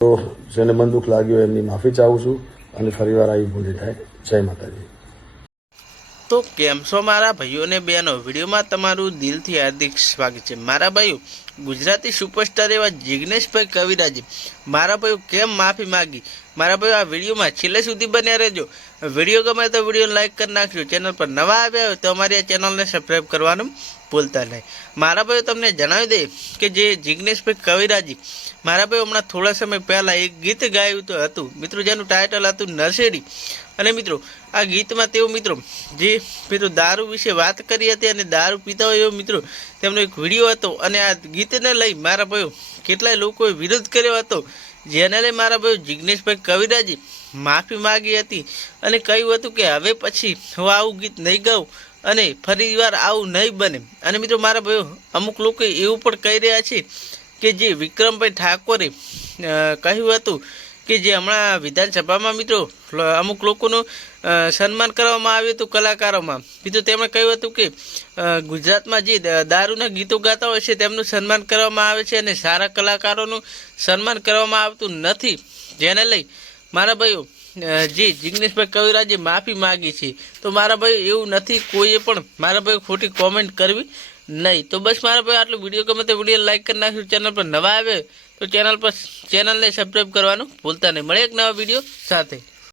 તો જેને મન દુઃખ લાગ્યું એમની માફી ચાહું છું અને ફરીવાર આવી ભૂલી થાય. જય માતાજી. તો કેમ છો મારા ભાઈઓ અને બહેનો? વિડીયોમાં તમારું દિલથી હાર્દિક સ્વાગત છે. મારા ભાઈઓ ગુજરાતી સુપરસ્ટાર એવા જિગ્નેશભાઈ કવિરાજે મારા ભાઈ કેમ માફી માગી? મારા ભાઈ આ વિડીયોમાં છેલ્લે સુધી બન્યા રહેજો. વીડિયો ગમે તો વીડિયો લાઈક કરી નાખજો. ચેનલ પર નવા આવ્યા હોય તો અમારી આ ચેનલને સબસ્ક્રાઈબ કરવાનું ભૂલતા નહીં. મારા ભાઈ તમને જણાવી દે કે જે જિગ્નેશભાઈ કવિરાજી, મારા ભાઈ હમણાં થોડા સમય પહેલાં એક ગીત ગાયું તો હતું. મિત્રો, જેનું ટાઇટલ હતું નરસેડી. અને મિત્રો, આ ગીતમાં તેઓ મિત્રો, જે મિત્રો દારૂ વિશે વાત કરી હતી અને દારૂ પીતા હોય એવો મિત્રો, તેમનો એક વીડિયો હતો અને આ ગીતને લઈ મારા ભાઈઓ કેટલાય લોકોએ વિરોધ કર્યો હતો. જેને લઈ મારા ભાઈઓ જિગ્નેશભાઈ કવિરાજી માફી માગી હતી અને કહ્યું હતું કે હવે પછી હું આવું ગીત નહીં ગાઉં અને ફરી વાર આવું નહીં બને. અને મિત્રો મારા ભાઈઓ, અમુક લોકો એવું પણ કહી રહ્યા છે કે જે વિક્રમભાઈ ઠાકોરે કહ્યું હતું કે જે હમણાં વિધાનસભામાં મિત્રો અમુક લોકોનું સન્માન કરવામાં આવ્યું હતું કલાકારોમાં. મિત્રો, તેમણે કહ્યું હતું કે ગુજરાતમાં જે દારૂના ગીતો ગાતા હોય છે, તેમનું સન્માન કરવામાં આવે છે અને સારા કલાકારોનું સન્માન કરવામાં આવતું નથી. જેને લઈ મારા ભાઈઓ જે જિગ્નેશભાઈ કવિરાજે માફી માગી છે, તો મારા ભાઈ એવું નથી, કોઈએ પણ મારા ભાઈ ખોટી કોમેન્ટ કરવી. નહીં, તો બસ મારા ભાઈ આટલું વીડિયો ગમે તો વીડિયો લાઈક કરી નાખજો ચેનલ પર નવા આવે તો ચેનલ પર ચેનલને સબસ્ક્રાઈબ કરવાનું ભૂલતા નહીં. મળે એક નવા વીડિયો સાથે.